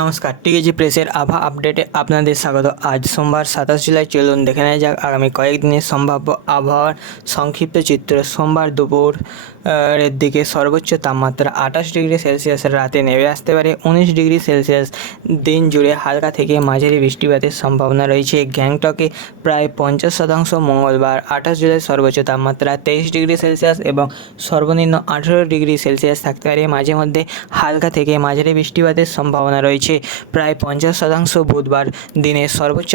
নমস্কার, টিকেজি প্রেসের আবহাওয়া আপডেটে আপনাদের স্বাগত। আজ সোমবার 27 জুলাই। চলুন দেখে নেওয়া যাক আগামী কয়েকদিনের সম্ভাব্য আবহাওয়ার সংক্ষিপ্ত চিত্র। সোমবার দুপুর এর দিকে সর্বোচ্চ তাপমাত্রা 28 ডিগ্রি সেলসিয়াস, রাতে নেমে আসতে পারে 19 ডিগ্রি সেলসিয়াস। দিন জুড়ে হালকা থেকে মাঝারি বৃষ্টিপাতের সম্ভাবনা রয়েছে। গ্যাংটকে প্রায় 50%। মঙ্গলবার 28 জুলাই সর্বোচ্চ তাপমাত্রা 23 ডিগ্রি সেলসিয়াস এবং সর্বনিম্ন 18 ডিগ্রি সেলসিয়াস থাকতে পারে। মাঝে মধ্যে হালকা থেকে মাঝারি বৃষ্টিপাতের সম্ভাবনা রয়েছে প্রায় 50%। বুধবার দিনের সর্বোচ্চ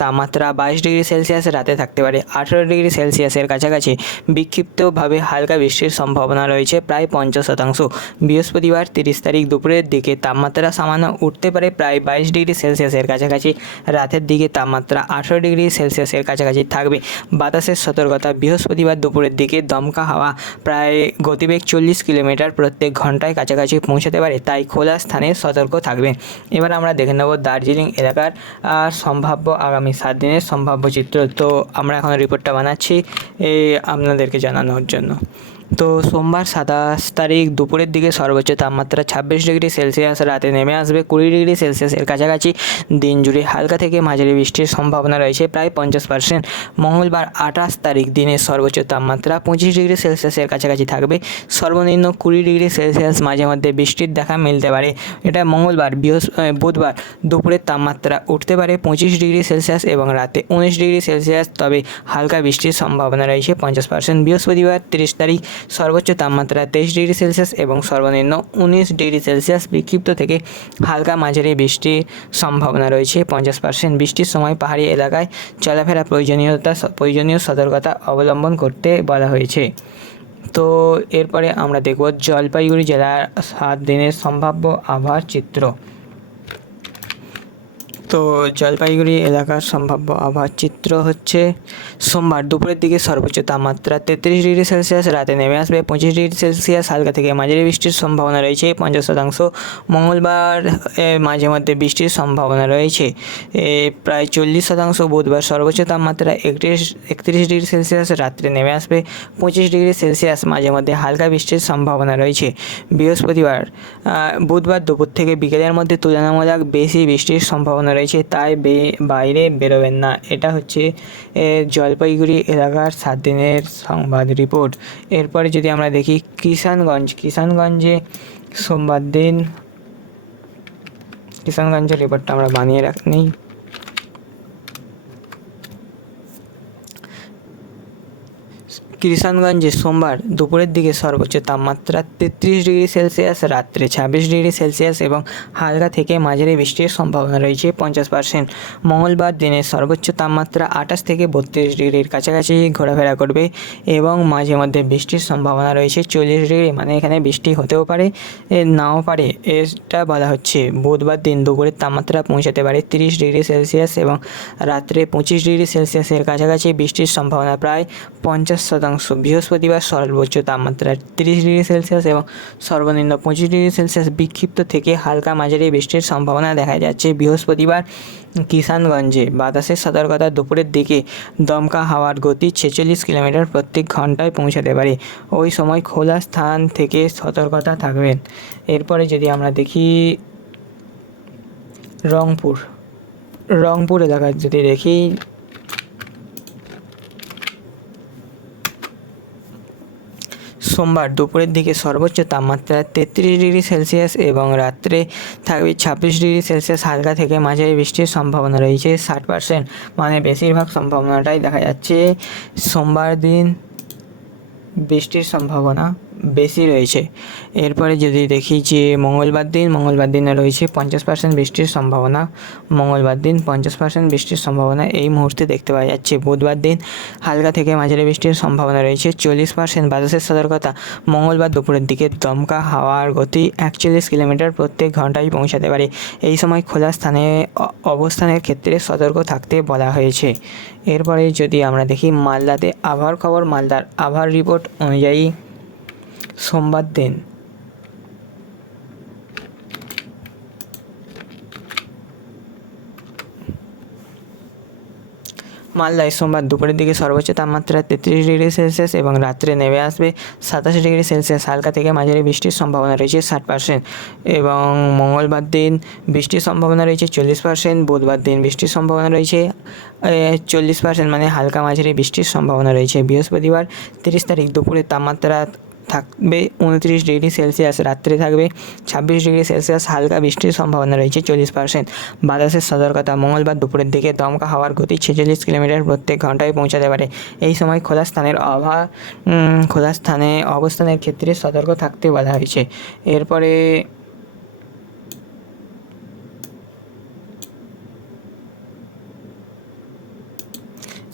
তাপমাত্রা 22 ডিগ্রি সেলসিয়াস, রাতে থাকতে পারে 18 ডিগ্রি সেলসিয়াসের কাছাকাছি। বিক্ষিপ্তভাবে হালকা বৃষ্টির সম্ভাবনা রয়েছে প্রায় 50%। বৃহস্পতিবার 30 তারিখ দুপুরের দিকে তাপমাত্রা সামান্য উঠতে পারে প্রায় 22 ডিগ্রি সেলসিয়াসের কাছাকাছি। রাতের দিকে তাপমাত্রা 18 ডিগ্রি সেলসিয়াসের কাছাকাছি থাকবে। বাতাসের সতর্কতা। বৃহস্পতিবার দুপুরের দিকে দমকা হাওয়া প্রায় গতিবেগ 40 কিলোমিটার প্রত্যেক ঘন্টায় কাছাকাছি পৌঁছাতে পারে, তাই খোলা স্থানে সতর্ক থাকবে। এবার আমরা দেখে নেব দার্জিলিং এলাকার সম্ভাব্য আগামী 7 দিনের সম্ভাব্য চিত্র। তো আমরা এখন রিপোর্টটা বানাচ্ছি আপনাদেরকে জানানোর জন্য। তো সোমবার 27 তারিখ দুপুরের দিকে সর্বোচ্চ তাপমাত্রা 26 ডিগ্রি সেলসিয়াস, রাতে নেমে আসবে 20 ডিগ্রি সেলসিয়াসের কাছাকাছি। দিন জুড়ে হালকা থেকে মাঝারি বৃষ্টির সম্ভাবনা রয়েছে প্রায় 50%। মঙ্গলবার 28 তারিখ দিনের সর্বোচ্চ তাপমাত্রা 25 ডিগ্রি সেলসিয়াসের কাছাকাছি থাকবে। সর্বনিম্ন 20 ডিগ্রি সেলসিয়াস। মাঝে মধ্যে বৃষ্টির দেখা মিলতে পারে। এটা মঙ্গলবার। বুধবার দুপুরের তাপমাত্রা উঠতে পারে 25 ডিগ্রি সেলসিয়াস এবং রাতে 19 ডিগ্রি সেলসিয়াস, তবে হালকা বৃষ্টির সম্ভাবনা রয়েছে 50%। বৃহস্পতিবার 30 তারিখ সর্বোচ্চ তাপমাত্রা 23 ডিগ্রি সেলসিয়াস এবং সর্বনিম্ন 19 ডিগ্রি সেলসিয়াস। বিক্ষিপ্ত থেকে হালকা মাঝারি বৃষ্টির সম্ভাবনা রয়েছে 50%। বৃষ্টির সময় পাহাড়ি এলাকায় চলাফেরা প্রয়োজনীয় সতর্কতা অবলম্বন করতে বলা হয়েছে। তো এরপরে আমরা দেখব জলপাইগুড়ি জেলার 7 দিনের সম্ভাব্য আবহাওয়ার চিত্র। তো জলপাইগুড়ি এলাকার সম্ভাব্য আবহাওয়ার চিত্র হচ্ছে সোমবার দুপুরের দিকে সর্বোচ্চ তাপমাত্রা 33 ডিগ্রি সেলসিয়াস, রাতে নেমে আসবে 25 ডিগ্রি সেলসিয়াস। হালকা থেকে মাঝারি বৃষ্টির সম্ভাবনা রয়েছে 50%। মঙ্গলবার মাঝে মধ্যে বৃষ্টির সম্ভাবনা রয়েছে প্রায় 40%। বুধবার সর্বোচ্চ তাপমাত্রা 31 ডিগ্রি সেলসিয়াস, রাত্রে নেমে আসবে 25 ডিগ্রি সেলসিয়াস। মাঝে মধ্যে হালকা বৃষ্টির সম্ভাবনা রয়েছে। বুধবার দুপুর থেকে বিকেলের মধ্যে তুলনামূলক বেশি বৃষ্টির সম্ভাবনা রয়েছে, তাই বাইরে বেরোবেন না। এটা হচ্ছে জলপাইগুড়ি এলাকার 7 দিনের সংবাদ রিপোর্ট। এরপরে যদি আমরা দেখি কিষানগঞ্জে সোমবার দিন কিষানগঞ্জের রিপোর্টটা আমরা বানিয়ে রাখি। কিষানগঞ্জে সোমবার দুপুরের দিকে সর্বোচ্চ তাপমাত্রা 33 ডিগ্রি সেলসিয়াস, রাত্রে 26 ডিগ্রি সেলসিয়াস এবং হালকা থেকে মাঝারি বৃষ্টির সম্ভাবনা রয়েছে 50%। মঙ্গলবার দিনের সর্বোচ্চ তাপমাত্রা 28 থেকে 32 ডিগ্রির কাছাকাছি ঘোরাফেরা করবে এবং মাঝে মধ্যে বৃষ্টির সম্ভাবনা রয়েছে 40 ডিগ্রি, মানে এখানে বৃষ্টি হতেও পারে নাও পারে, এটা বলা হচ্ছে। বুধবার দিন দুপুরের তাপমাত্রা পৌঁছাতে পারে 30 ডিগ্রি সেলসিয়াস এবং রাত্রে 25 ডিগ্রি সেলসিয়াসের কাছাকাছি। বৃষ্টির সম্ভাবনা প্রায় 50%। বৃহস্পতিবার সর্বোচ্চ তাপমাত্রা 30 ডিগ্রি সেলসিয়াস এবং সর্বনিম্ন 25 ডিগ্রি সেলসিয়াস। বিক্ষিপ্ত থেকে হালকা মাঝারি বৃষ্টির সম্ভাবনা দেখা যাচ্ছে বৃহস্পতিবার। কিষানগঞ্জে বাতাসের সতর্কতা। দুপুরের দিকে দমকা হাওয়ার গতি 46 কিলোমিটার প্রত্যেক ঘন্টায় পৌঁছাতে পারে। ওই সময় খোলা স্থান থেকে সতর্কতা থাকবেন। এরপরে যদি আমরা দেখি রংপুর এলাকায় যদি দেখি, সোমবার দুপুরের দিকে সর্বোচ্চ তাপমাত্রা 33 ডিগ্রি সেলসিয়াস এবং রাত্রে থাকবে 26 ডিগ্রি সেলসিয়াস। হালকা থেকে মাঝারি বৃষ্টির সম্ভাবনা রয়েছে 60%, মানে বেশিরভাগ সম্ভাবনাটাই দেখা যাচ্ছে সোমবার দিন বৃষ্টির সম্ভাবনা বেশি রয়েছে। এরপরে যদি দেখি যে মঙ্গলবার দিনে রয়েছে 50% বৃষ্টির সম্ভাবনা। মঙ্গলবার দিন 50% বৃষ্টির সম্ভাবনা এই মুহূর্তে দেখতে পাওয়া যাচ্ছে। বুধবার দিন হালকা থেকে মাঝারি বৃষ্টির সম্ভাবনা রয়েছে 40%। বাতাসের সতর্কতা। মঙ্গলবার দুপুরের দিকে দমকা হাওয়ার গতি 41 কিলোমিটার প্রত্যেক ঘন্টায় পৌঁছাতে পারে। এই সময় খোলা স্থানে অবস্থানের ক্ষেত্রে সতর্ক থাকতে বলা হয়েছে। এরপরে যদি আমরা দেখি মালদাতে আবহাওয়ার খবর। মালদার আবহাওয়ার রিপোর্ট অনুযায়ী সোমবার দিন মালদায় সোমবার দুপুরের দিকে সর্বোচ্চ তাপমাত্রা 33 ডিগ্রি সেলসিয়াস এবং রাত্রে নেমে আসবে 27 ডিগ্রি সেলসিয়াস। হালকা থেকে মাঝারি বৃষ্টির সম্ভাবনা রয়েছে 60%। এবং মঙ্গলবার দিন বৃষ্টির সম্ভাবনা রয়েছে 40%। বুধবার দিন বৃষ্টির সম্ভাবনা রয়েছে 40%, মানে হালকা মাঝারি বৃষ্টির সম্ভাবনা রয়েছে। বৃহস্পতিবার 30 তারিখ দুপুরের তাপমাত্রা থাকবে 29 ডিগ্রি সেলসিয়াস, রাত্রে থাকবে 26 ডিগ্রি সেলসিয়াস। হালকা বৃষ্টির সম্ভাবনা রয়েছে 40%। বাতাসের সতর্কতা, মঙ্গলবার দুপুরের দিকে দমকা হাওয়ার গতি 46 কিলোমিটার প্রত্যেক ঘন্টায় পৌঁছাতে পারে। এই সময় খোলা স্থানে অবস্থানের ক্ষেত্রে সতর্ক থাকতে বলা হয়েছে। এরপরে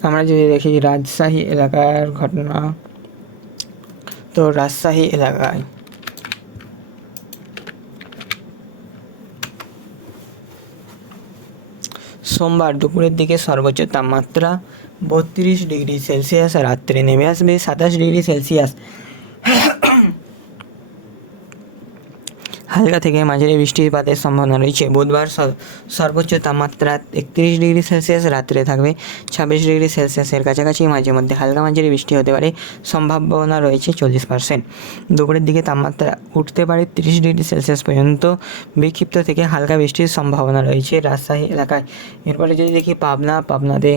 আমরা যদি দেখি রাজশাহী এলাকার ঘটনা, তো রাজশাহী এলাকায় সোমবার দুপুরের দিকে সর্বোচ্চ তাপমাত্রা 32 ডিগ্রি সেলসিয়াস, রাত্রে নেমে আসবে 27 ডিগ্রি সেলসিয়াস। হালকা থেকে মাঝারি বৃষ্টিপাতের সম্ভাবনা রয়েছে। বুধবার সর্বোচ্চ তাপমাত্রা 31 ডিগ্রি সেলসিয়াস, রাত্রে থাকবে 26 ডিগ্রি সেলসিয়াসের কাছাকাছি। মাঝে মধ্যে হালকা মাঝারি বৃষ্টি হতে পারে, সম্ভাবনা রয়েছে 40%। দুপুরের দিকে তাপমাত্রা উঠতে পারে 30 ডিগ্রি সেলসিয়াস পর্যন্ত। বিক্ষিপ্ত থেকে হালকা বৃষ্টির সম্ভাবনা রয়েছে রাজশাহী এলাকায়। এরপরে যদি দেখি পাবনাতে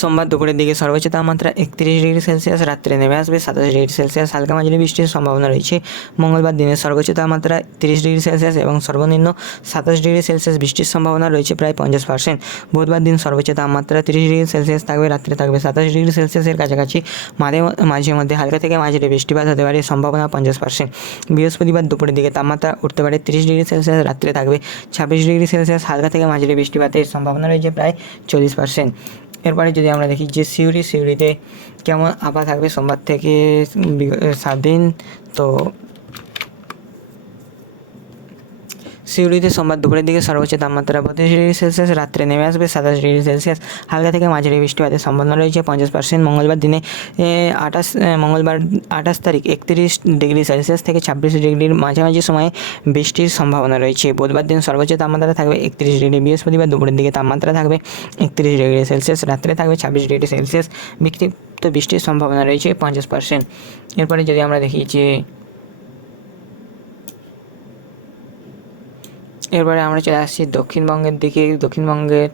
সোমবার দুপুরের দিকে সর্বোচ্চ তাপমাত্রা 31 ডিগ্রি সেলসিয়াস, রাত্রে নেমে আসবে 27 ডিগ্রি সেলসিয়াস। হালকা মাঝারি বৃষ্টির সম্ভাবনা রয়েছে। মঙ্গলবার দিনের সর্বোচ্চ তাপমাত্রা 30 ডিগ্রি সেলসিয়াস এবং সর্বনিম্ন 27 ডিগ্রি সেলসিয়াস। বৃষ্টির সম্ভাবনা রয়েছে প্রায় 50%। বুধবার দিন সর্বোচ্চ তাপমাত্রা 30 ডিগ্রি সেলসিয়াস থাকবে, রাত্রে থাকবে 27 ডিগ্রি সেলসিয়াসের কাছাকাছি। মাঝে মধ্যে হালকা থেকে মাঝারি বৃষ্টিপাত হতে পারে, সম্ভাবনা 50%। বৃহস্পতিবার দুপুরের দিকে তাপমাত্রা উঠতে পারে 30 ডিগ্রি সেলসিয়াস, রাত্রে থাকবে 26 ডিগ্রি সেলসিয়াস। হালকা থেকে মাঝারি বৃষ্টিপাতের সম্ভাবনা রয়েছে প্রায় 40%। এরপরে যদি আমরা দেখি যে সিউড়িতে কেমন আবহাওয়া থাকবে সোমবার থেকে 7 দিন, তো সিউড়িতে সোমবার দুপুরের দিকে সর্বোচ্চ তাপমাত্রা 32 ডিগ্রি সেলসিয়াস, রাত্রে নেমে আসবে 27 ডিগ্রি সেলসিয়াস। হালকা থেকে মাঝারি বৃষ্টিপাতের সম্ভাবনা রয়েছে 50%। মঙ্গলবার 28 তারিখ 31 ডিগ্রি সেলসিয়াস থেকে 26 ডিগ্রির মাঝামাঝি সময়ে বৃষ্টির সম্ভাবনা রয়েছে। বুধবার দিন সর্বোচ্চ তাপমাত্রা থাকবে 31 ডিগ্রি। বৃহস্পতিবার দুপুরের দিকে তাপমাত্রা থাকবে 31 ডিগ্রি সেলসিয়াস, রাত্রে থাকবে 26 ডিগ্রি সেলসিয়াস। বিক্ষিপ্ত বৃষ্টির সম্ভাবনা রয়েছে 50%। এরপরে যদি আমরা দেখি যে এরপরে আমরা চলে আসছি দক্ষিণবঙ্গের দিকে। দক্ষিণবঙ্গের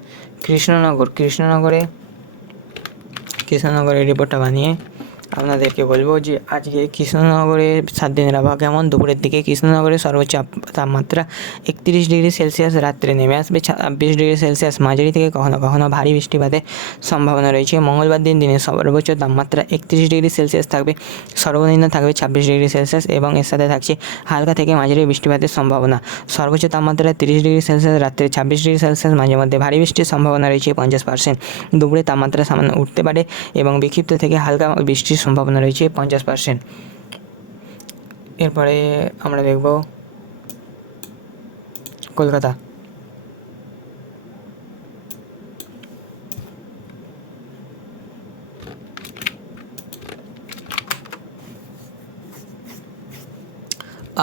কৃষ্ণনগরের রিপোর্টটা বানিয়ে আপনাদেরকে বলবো যে আজকে কৃষ্ণনগরে 7 দিনের আবহাওয়া কেমন। দুপুরের দিকে কৃষ্ণনগরের সর্বোচ্চ তাপমাত্রা 31 ডিগ্রি সেলসিয়াস, রাত্রে নেমে আসবে 26 ডিগ্রি সেলসিয়াস। মাঝারি থেকে কখনো কখনো ভারী বৃষ্টিপাতের সম্ভাবনা রয়েছে। মঙ্গলবার দিনের সর্বোচ্চ তাপমাত্রা 31 ডিগ্রি সেলসিয়াস থাকবে, সর্বনিম্ন থাকবে 26 ডিগ্রি সেলসিয়াস এবং এর সাথে থাকছে হালকা থেকে মাঝারি বৃষ্টিপাতের সম্ভাবনা। সর্বোচ্চ তাপমাত্রা 30 ডিগ্রি সেলসিয়াস, রাত্রে 26 ডিগ্রি সেলসিয়াস। মাঝে মধ্যে ভারী বৃষ্টির সম্ভাবনা রয়েছে 50%। দুপুরে তাপমাত্রা সামান্য উঠতে পারে এবং বিক্ষিপ্ত থেকে হালকা বৃষ্টির সম্ভাবনা রয়েছে 50%। এরপরে আমরা দেখব কলকাতা।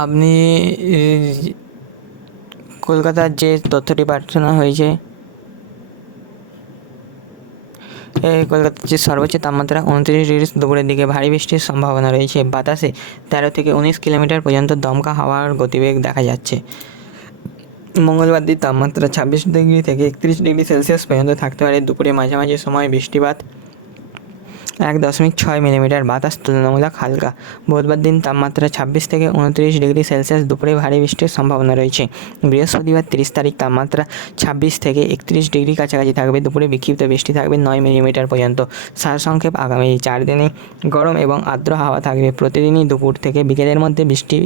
আপনি কলকাতার যে তথ্যটি পাঠানো হয়েছে, কলকাতার যে সর্বোচ্চ তাপমাত্রা 29 ডিগ্রি। দুপুরের দিকে ভারী বৃষ্টির সম্ভাবনা রয়েছে। বাতাসে 13 থেকে 19 কিলোমিটার পর্যন্ত দমকা হাওয়ার গতিবেগ দেখা যাচ্ছে। মঙ্গলবার দিন তাপমাত্রা 26 ডিগ্রি থেকে 31 ডিগ্রি সেলসিয়াস পর্যন্ত থাকতে পারে। দুপুরে মাঝামাঝি সময় বৃষ্টিপাত 1.6 মিলিমিটার। বাতাস তুলনামূলক হালকা। বুধবার দিন তাপমাত্রা 26 থেকে 29 ডিগ্রি সেলসিয়াস। দুপুরে ভারী বৃষ্টির সম্ভাবনা রয়েছে। বৃহস্পতিবার 30 তারিখ তাপমাত্রা 26 থেকে 31 ডিগ্রি কাছাকাছি থাকবে। দুপুরে বিক্ষিপ্ত বৃষ্টি থাকবে 9 মিলিমিটার পর্যন্ত। সারসংক্ষেপ, আগামী 4 দিনে গরম এবং আর্দ্র হাওয়া থাকবে। প্রতিদিনই দুপুর থেকে বিকেলের মধ্যে বৃষ্টি,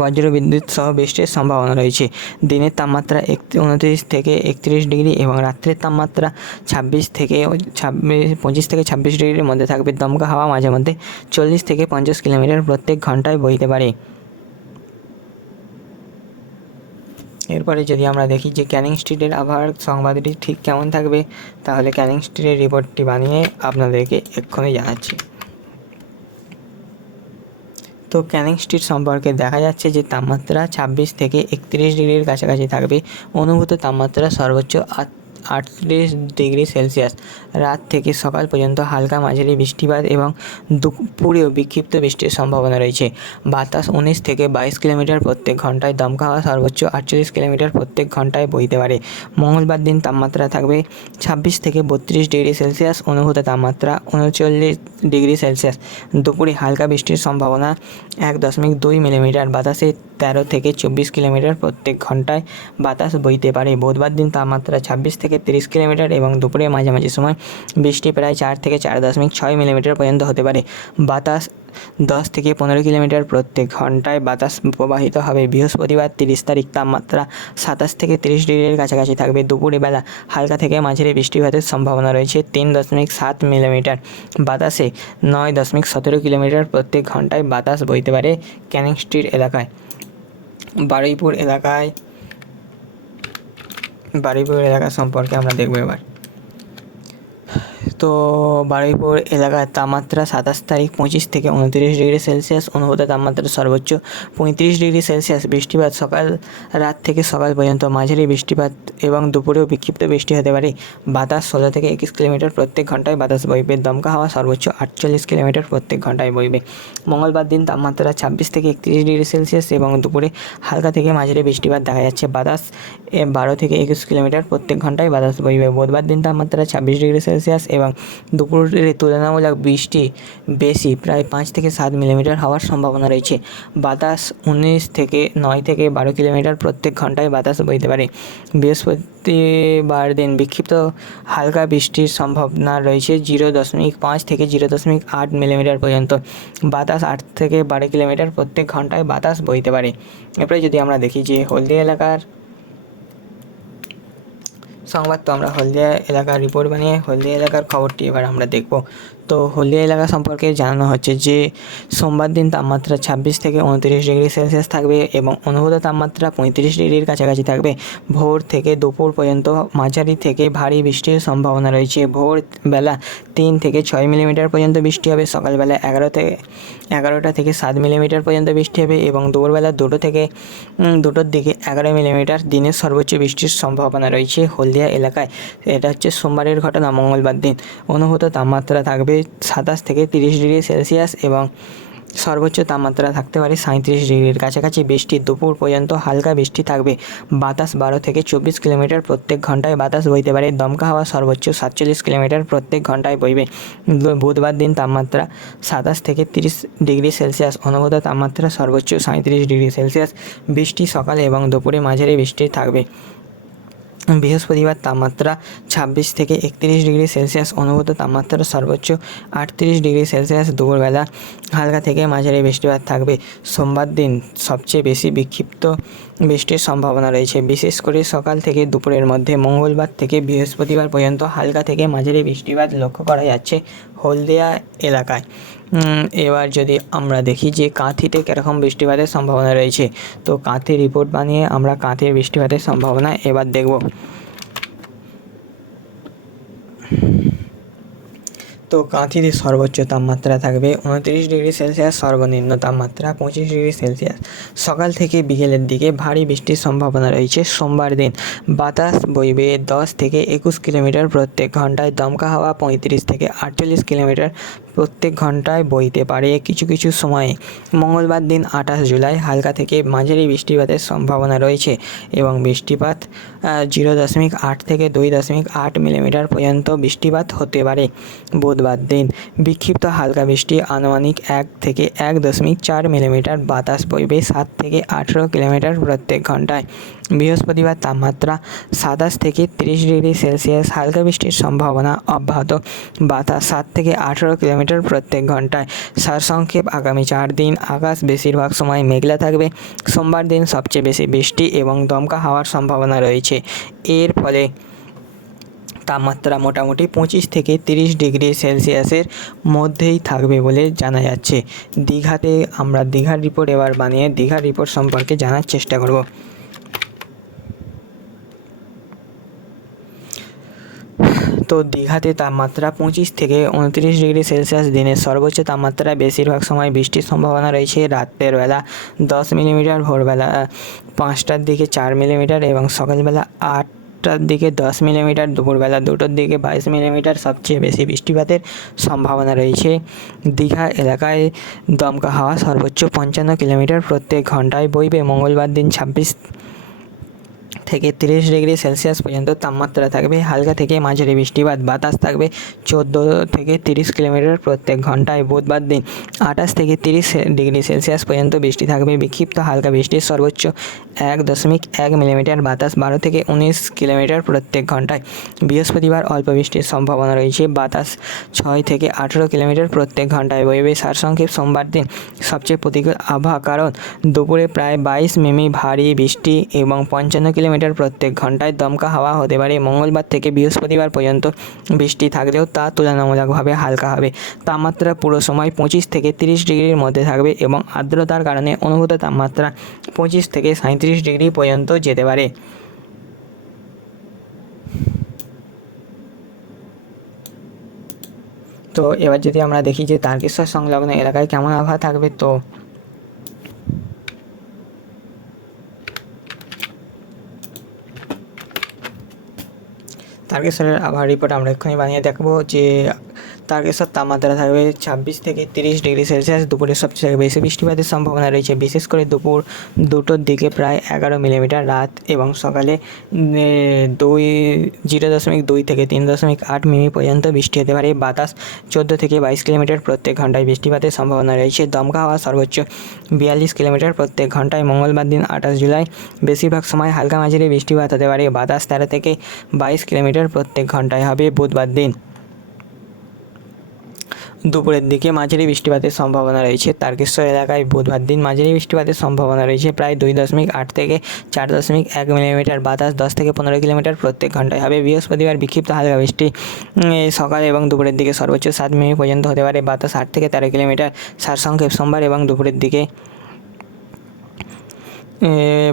বজ্রবিদ্যুৎ সহ বৃষ্টির সম্ভাবনা রয়েছে। দিনের তাপমাত্রা 29 থেকে 31 ডিগ্রি এবং রাত্রের তাপমাত্রা 25 থেকে 26 ডিগ্রির মধ্যে থাকবে। দমকা হাওয়া মাঝে মধ্যে 40 থেকে 50 কিলোমিটার প্রত্যেক ঘন্টায় বইতে পারে। এরপরে যদি আমরা দেখি যে ক্যানিং স্ট্রিটের আবহাওয়ার সংবাদটি ঠিক কেমন থাকবে, তাহলে ক্যানিং স্ট্রিটের রিপোর্টটি বানিয়ে আপনাদেরকে এক্ষুনি জানাচ্ছি। তো ক্যানিং স্ট্রিট সম্পর্কে দেখা যাচ্ছে যে তাপমাত্রা 26 থেকে 31 ডিগ্রির কাছাকাছি থাকবে। অনুভূত তাপমাত্রা সর্বোচ্চ 38 ডিগ্রি সেলসিয়াস। রাত থেকে সকাল পর্যন্ত হালকা মাঝারি বৃষ্টিপাত এবং দুপুরেও বিক্ষিপ্ত বৃষ্টির সম্ভাবনা রয়েছে। বাতাস 19 থেকে 22 কিলোমিটার প্রত্যেক ঘন্টায়, দমকা হাওয়া সর্বোচ্চ 48 কিলোমিটার প্রত্যেক ঘন্টায় বইতে পারে। মঙ্গলবার দিন তাপমাত্রা থাকবে 26 থেকে 32 ডিগ্রি সেলসিয়াস। অনুভূত তাপমাত্রা 39 ডিগ্রি সেলসিয়াস। দুপুরে হালকা বৃষ্টির সম্ভাবনা 1.2 মিলিমিটার। বাতাসে 13 থেকে 24 কিলোমিটার প্রত্যেক ঘন্টায় বাতাস বইতে পারে। বুধবার দিন তাপমাত্রা 26 থেকে 30 কিলোমিটার এবং দুপুরের মাঝামাঝি সময় বৃষ্টি প্রায় 4 থেকে 4.6 মিলিমিটার পর্যন্ত হতে পারে। বাতাস 10 থেকে 15 কিলোমিটার প্রত্যেক ঘন্টায় বাতাস প্রবাহিত হবে। বৃহস্পতিবার 30 তারিখ তাপমাত্রা 27 থেকে 30 ডিগ্রির কাছাকাছি থাকবে। দুপুরে বেলা হালকা থেকে মাঝারি বৃষ্টিপাতের সম্ভাবনা রয়েছে 3.7 মিলিমিটার। বাতাসে 9.17 কিলোমিটার প্রত্যেক ঘন্টায় বাতাস বইতে পারে ক্যানিং স্ট্রিট এলাকায়। বারুইপুর এলাকা সম্পর্কে আমরা দেখব এবার। তো বারুইপুর এলাকার তাপমাত্রা 27 তারিখ 25 থেকে 29 ডিগ্রি সেলসিয়াস। অনুভূত তাপমাত্রা সর্বোচ্চ 35 ডিগ্রি সেলসিয়াস। বৃষ্টিপাত রাত থেকে সকাল পর্যন্ত মাঝারি বৃষ্টিপাত এবং দুপুরেও বিক্ষিপ্ত বৃষ্টি হতে পারে। বাতাস 16 থেকে 21 কিলোমিটার প্রত্যেক ঘন্টায় বাতাস বইবে। দমকা হাওয়া সর্বোচ্চ 48 কিলোমিটার প্রত্যেক ঘন্টায় বইবে। মঙ্গলবার দিন তাপমাত্রা 26 থেকে 31 ডিগ্রি সেলসিয়াস এবং দুপুরে হালকা থেকে মাঝারি বৃষ্টিপাত দেখা যাচ্ছে। বাতাস 12 থেকে 21 কিলোমিটার প্রত্যেক ঘন্টায় বাতাস বইবে। বুধবার দিন তাপমাত্রা 26 ডিগ্রি সেলসিয়াস এবং দুপুরে তুলনামূলক বৃষ্টি বেশি, প্রায় 5 থেকে 7 মিলিমিটার হওয়ার সম্ভাবনা রয়েছে। বাতাস 9 থেকে 12 কিলোমিটার প্রত্যেক ঘন্টায় বাতাস বইতে পারে। বৃহস্পতিবার দিন বিক্ষিপ্ত হালকা বৃষ্টির সম্ভাবনা রয়েছে 0.5 থেকে 0.8 মিলিমিটার পর্যন্ত। বাতাস 8 থেকে 12 কিলোমিটার প্রত্যেক ঘন্টায় বাতাস বইতে পারে। এরপরে যদি আমরা দেখি যে হলদিয়া এলাকার সংবাদ, তো আমরা হলদিয়া এলাকার রিপোর্ট বানিয়ে হলদিয়া এলাকার খবরটি এবার আমরা দেখব। তো হলদিয়া এলাকা সম্পর্কে জানানো হচ্ছে যে সোমবার দিন তাপমাত্রা 26 থেকে 29 ডিগ্রি সেলসিয়াস থাকবে এবং অনুভূত তাপমাত্রা 35 ডিগ্রির কাছাকাছি থাকবে। ভোর থেকে দুপুর পর্যন্ত মাঝারি থেকে ভারী বৃষ্টির সম্ভাবনা রয়েছে। ভোর বেলা 3 থেকে 6 মিলিমিটার পর্যন্ত বৃষ্টি হবে। সকালবেলা 11টা থেকে 7 মিলিমিটার পর্যন্ত বৃষ্টি হবে এবং দুপুরবেলা 2টোর দিকে 11 মিলিমিটার। দিনের সর্বোচ্চ বৃষ্টির সম্ভাবনা রয়েছে হলদিয়া এলাকায়। এটা হচ্ছে সোমবারের ঘটনা। মঙ্গলবার দিন অনুভূত তাপমাত্রা থাকবে 27 থেকে 30 ডিগ্রি সেলসিয়াস এবং সর্বোচ্চ তাপমাত্রা থাকতে পারে 37 ডিগ্রির কাছাকাছি। বৃষ্টি দুপুর পর্যন্ত হালকা বৃষ্টি থাকবে। বাতাস 12 থেকে 24 কিলোমিটার প্রত্যেক ঘন্টায় বাতাস বইতে পারে। দমকা হাওয়া সর্বোচ্চ 47 কিলোমিটার প্রত্যেক ঘন্টায় বইবে। বুধবার দিন তাপমাত্রা 27 থেকে 30 ডিগ্রি সেলসিয়াস। অনুভূত তাপমাত্রা সর্বোচ্চ 37 ডিগ্রি সেলসিয়াস। বৃষ্টি সকালে এবং দুপুরে মাঝারি বৃষ্টি থাকবে। বৃহস্পতিবার তাপমাত্রা 26 থেকে 31 ডিগ্রি সেলসিয়াস। অনুভূত তাপমাত্রা সর্বোচ্চ 38 ডিগ্রি সেলসিয়াস। দুপুরবেলা হালকা থেকে মাঝারি বৃষ্টিপাত থাকবে। সোমবার দিন সবচেয়ে বেশি বিক্ষিপ্ত বৃষ্টির সম্ভাবনা রয়েছে, বিশেষ করে সকাল থেকে দুপুরের মধ্যে। মঙ্গলবার থেকে বৃহস্পতিবার পর্যন্ত হালকা থেকে মাঝারি বৃষ্টিপাত লক্ষ্য করা যাচ্ছে হলদিয়া এলাকায়। এবার যদি আমরা দেখি যে কাঁথিতে কীরকম বৃষ্টিপাতের সম্ভাবনা রয়েছে, তো কাঁথির রিপোর্ট বানিয়ে আমরা কাঁথির বৃষ্টিপাতের সম্ভাবনা এবার দেখব। তো কাঁথিতে সর্বোচ্চ তাপমাত্রা থাকবে 29 ডিগ্রি সেলসিয়াস, সর্বনিম্ন তাপমাত্রা 25 ডিগ্রি সেলসিয়াস। সকাল থেকে বিকেলের দিকে ভারী বৃষ্টির সম্ভাবনা রয়েছে সোমবার দিন। বাতাস বইবে 10 থেকে 21 কিলোমিটার প্রত্যেক ঘন্টায়। দমকা হাওয়া 35 থেকে 48 কিলোমিটার প্রত্যেক ঘন্টায় বইতে পারে কিছু কিছু সময়ে। মঙ্গলবার দিন 28 জুলাই হালকা থেকে মাঝারি বৃষ্টিপাতের সম্ভাবনা রয়েছে এবং বৃষ্টিপাত 0.8 থেকে 2.8 মিলিমিটার পর্যন্ত বৃষ্টিপাত হতে পারে। বুধবার দিন বিক্ষিপ্ত হালকা বৃষ্টি, আনুমানিক 1 থেকে 1.4 মিলিমিটার। বাতাস বইবে 7 থেকে 18 কিলোমিটার প্রত্যেক ঘন্টায়। বৃহস্পতিবার তাপমাত্রা 27 থেকে 30 ডিগ্রি সেলসিয়াস। হালকা বৃষ্টির সম্ভাবনা অব্যাহত। বাতাস 7 থেকে 18 কিলোমিটার প্রত্যেক ঘন্টায়। সারসংক্ষেপ, আগামী 4 দিন আকাশ বেশিরভাগ সময় মেঘলা থাকবে। সোমবার দিন সবচেয়ে বেশি বৃষ্টি এবং দমকা হাওয়ার সম্ভাবনা রয়েছে। এর ফলে তাপমাত্রা মোটামুটি 25 থেকে 30 ডিগ্রি সেলসিয়াসের মধ্যেই থাকবে বলে জানা যাচ্ছে। দীঘাতে আমরা দীঘার রিপোর্ট এবার বানিয়ে দীঘার রিপোর্ট সম্পর্কে জানার চেষ্টা করব। তো দীঘাতে তাপমাত্রা 25 থেকে 29 ডিগ্রি সেলসিয়াস, দিনের সর্বোচ্চ তাপমাত্রা বেশিরভাগ সময় বৃষ্টির সম্ভাবনা রয়েছে। রাতের বেলা 10 মিলিমিটার, ভোরবেলা 5টার দিকে 4 মিলিমিটার এবং সকালবেলা 8টার দিকে 10 মিলিমিটার, দুপুরবেলা 2টোর দিকে 22 মিলিমিটার সবচেয়ে বেশি বৃষ্টিপাতের সম্ভাবনা রয়েছে। দীঘা এলাকায় দমকা হাওয়া সর্বোচ্চ 55 কিলোমিটার প্রত্যেক ঘন্টায় বইবে। মঙ্গলবার দিন 26 থেকে 30 ডিগ্রি সেলসিয়াস পর্যন্ত তাপমাত্রা থাকবে। হালকা থেকে মাঝারি বৃষ্টিপাত, বাতাস থাকবে 14 থেকে 30 কিলোমিটার প্রত্যেক ঘন্টায়। বুধবার দিন 28 থেকে 30 ডিগ্রি সেলসিয়াস পর্যন্ত বৃষ্টি থাকবে। বিক্ষিপ্ত হালকা বৃষ্টির সর্বোচ্চ 1.1 মিলিমিটার, বাতাস 12 থেকে 19 কিলোমিটার প্রত্যেক ঘন্টায়। বৃহস্পতিবার অল্প বৃষ্টির সম্ভাবনা রয়েছে, বাতাস 6 থেকে 18 কিলোমিটার প্রত্যেক ঘন্টায় বইবে। সারসংক্ষেপ, সোমবার দিন সবচেয়ে প্রতিকূল আবহাওয়া, কারণ দুপুরে প্রায় 22 মিমি ভারী বৃষ্টি এবং 55 কিলোমিটার প্রত্যেক ঘন্টায় দমকা হাওয়া হতে পারে। মঙ্গলবার থেকে বৃহস্পতিবার পর্যন্ত বৃষ্টি থাকলেও তা তুলনামূলকভাবে হালকা হবে। তাপমাত্রা পুরো সময় 25 থেকে 30 ডিগ্রির মধ্যে থাকবে এবং আর্দ্রতার কারণে অনুভূত তাপমাত্রা 25 থেকে 37 ডিগ্রি পর্যন্ত যেতে পারে। তো এবার যদি আমরা দেখি যে তারকেশ্বর সংলগ্ন এলাকায় কেমন আবহাওয়া থাকবে, তো তারকেশ্বরের আবহাওয়া রিপোর্ট আমরা এক্ষুনি বানিয়ে দেখবো যে তারকেশ্বর তাপমাত্রা থাকবে 26 থেকে 30 ডিগ্রি সেলসিয়াস। দুপুরে সবচেয়ে বেশি বৃষ্টিপাতের সম্ভাবনা রয়েছে, বিশেষ করে দুপুর 2টোর দিকে প্রায় 11 মিলিমিটার। রাত এবং সকালে 0.2 থেকে 3.8 মিমি পর্যন্ত বৃষ্টি হতে পারে। বাতাস 14 থেকে 22 কিলোমিটার প্রত্যেক ঘন্টায় বৃষ্টিপাতের সম্ভাবনা রয়েছে। দমকা হাওয়া সর্বোচ্চ 42 কিলোমিটার প্রত্যেক ঘন্টায়। মঙ্গলবার দিন 28 জুলাই বেশিরভাগ সময় হালকা মাঝারি বৃষ্টিপাত হতে পারে। বাতাস 13 থেকে 22 কিলোমিটার প্রত্যেক ঘন্টায় হবে। বুধবার দিন দুপুরের দিকে মাঝারি বৃষ্টিপাতের সম্ভাবনা রয়েছে। তারকেশ্বর এলাকায় বুধবার দিন মাঝারি বৃষ্টিপাতের সম্ভাবনা রয়েছে, প্রায় 2.8 থেকে 4.1 মিলিমিটার। বাতাস 10 থেকে 15 কিলোমিটার প্রত্যেক ঘন্টায় হবে। বৃহস্পতিবার বিক্ষিপ্ত হালকা বৃষ্টি সকাল এবং দুপুরের দিকে সর্বোচ্চ 7 মিমি পর্যন্ত হতে পারে। বাতাস 8 থেকে 13 কিলোমিটার। সারসংক্ষেপ, সোমবার এবং দুপুরের দিকে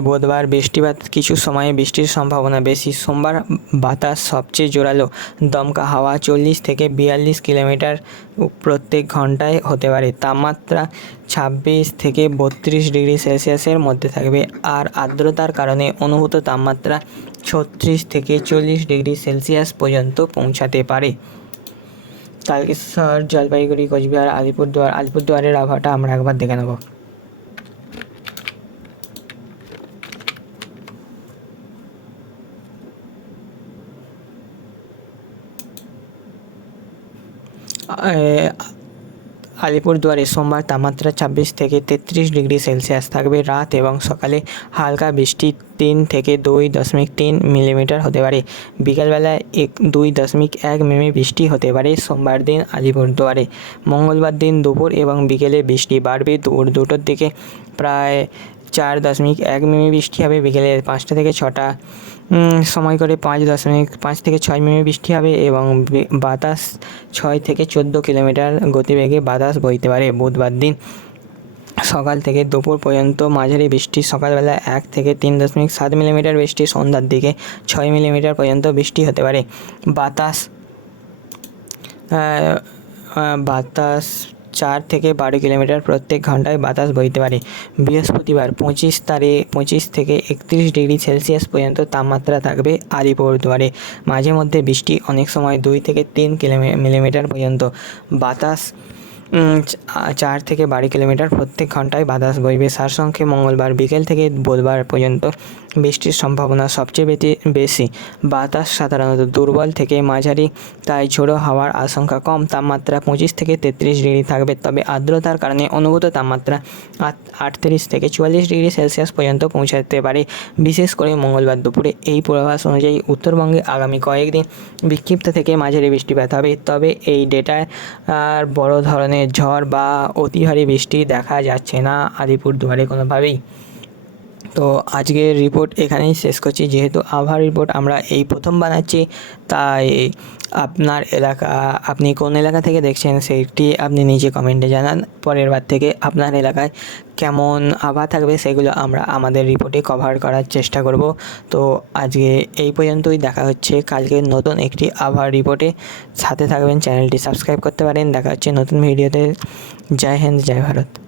বুধবার বৃষ্টিপাত, কিছু সময়ে বৃষ্টির সম্ভাবনা বেশি। সোমবার বাতাস সবচেয়ে জোরালো, দমকা হাওয়া 40 থেকে 42 কিলোমিটার প্রত্যেক ঘন্টায় হতে পারে। তাপমাত্রা 26 থেকে 32 ডিগ্রি সেলসিয়াসের মধ্যে থাকবে আর আর্দ্রতার কারণে অনুভূত তাপমাত্রা 36 থেকে 40 ডিগ্রি সেলসিয়াস পর্যন্ত পৌঁছাতে পারে। তারকেশ্বর, জলপাইগুড়ি, কোচবিহার, আলিপুরদুয়ারের আবহাওয়াটা আমরা একবার দেখে নেব। আলিপুরদুয়ারে সোমবার তাপমাত্রা 26 থেকে 33 ডিগ্রি সেলসিয়াস থাকবে। রাত এবং সকালে হালকা বৃষ্টি 3 থেকে 2.3 মিলিমিটার হতে পারে। বিকালবেলায় 2.1 মিমি বৃষ্টি হতে পারে সোমবার দিন আলিপুরদুয়ারে। মঙ্গলবার দিন দুপুর এবং বিকেলে বৃষ্টি বাড়বে। দুপুর 2টোর দিকে প্রায় 4.1 মিমি বৃষ্টি হবে। বিকেলে 5টা থেকে 6টা সময় করে 5 থেকে 6 মিমি বৃষ্টি হবে এবং বাতাস 6 থেকে 14 কিলোমিটার গতিবেগে বাতাস বইতে পারে। বুধবার দিন সকাল থেকে দুপুর পর্যন্ত মাঝারি বৃষ্টি, সকালবেলা 1 থেকে 3.7 মিলিমিটার বৃষ্টি, সন্ধ্যার দিকে 6 মিলিমিটার পর্যন্ত বৃষ্টি হতে পারে। বাতাস 4 থেকে 12 কিলোমিটার প্রত্যেক ঘন্টায় বাতাস বইতে পারে। বৃহস্পতিবার 25 থেকে 31 ডিগ্রি সেলসিয়াস পর্যন্ত তাপমাত্রা থাকবে আলিপুরদুয়ারে। মাঝে মধ্যে বৃষ্টি, অনেক সময় 2 থেকে 3 মিলিমিটার পর্যন্ত। বাতাস 4 থেকে 12 কিলোমিটার প্রত্যেক ঘন্টায় বাতাস বইবে। সারসংক্ষেপে, মঙ্গলবার বিকেল থেকে বুধবার পর্যন্ত বৃষ্টির সম্ভাবনা সবচেয়ে বেশি। বাতাস সাধারণত দুর্বল থেকে মাঝারি, তাই ঝোড়ো হাওয়ার আশঙ্কা কম। তাপমাত্রা 25 থেকে 33 ডিগ্রি থাকবে, তবে আর্দ্রতার কারণে অনুভূত তাপমাত্রা 38 থেকে 44 ডিগ্রি সেলসিয়াস পর্যন্ত পৌঁছাতে পারে, বিশেষ করে মঙ্গলবার দুপুরে। এই পূর্বাভাস অনুযায়ী উত্তরবঙ্গে আগামী কয়েকদিন বিক্ষিপ্ত থেকে মাঝারি বৃষ্টিপাত হবে, তবে এই ডেটায় আর বড় ধরনের ঝড় বা অতি ভারী বৃষ্টি দেখা যাচ্ছে না আলিপুরদুয়ারে কোনোভাবেই। তো আজকের রিপোর্ট এখানেই শেষ করছি। যেহেতু আবহাওয়ার রিপোর্ট আমরা এই প্রথম বানাচ্ছি, তাই আপনার এলাকা, আপনি কোন এলাকা থেকে দেখছেন সেইটি আপনি নিজে কমেন্টে জানান। পরের বার থেকে আপনার এলাকায় কেমন আবহাওয়া থাকবে সেগুলো আমরা আমাদের রিপোর্টে কভার করার চেষ্টা করব। তো আজকে এই পর্যন্তই, দেখা হচ্ছে কালকে নতুন একটি আবহাওয়ার রিপোর্টে। সাথে থাকবেন, চ্যানেলটি সাবস্ক্রাইব করতে পারেন। দেখা হচ্ছে নতুন ভিডিওতে। জয় হিন্দ, জয় ভারত।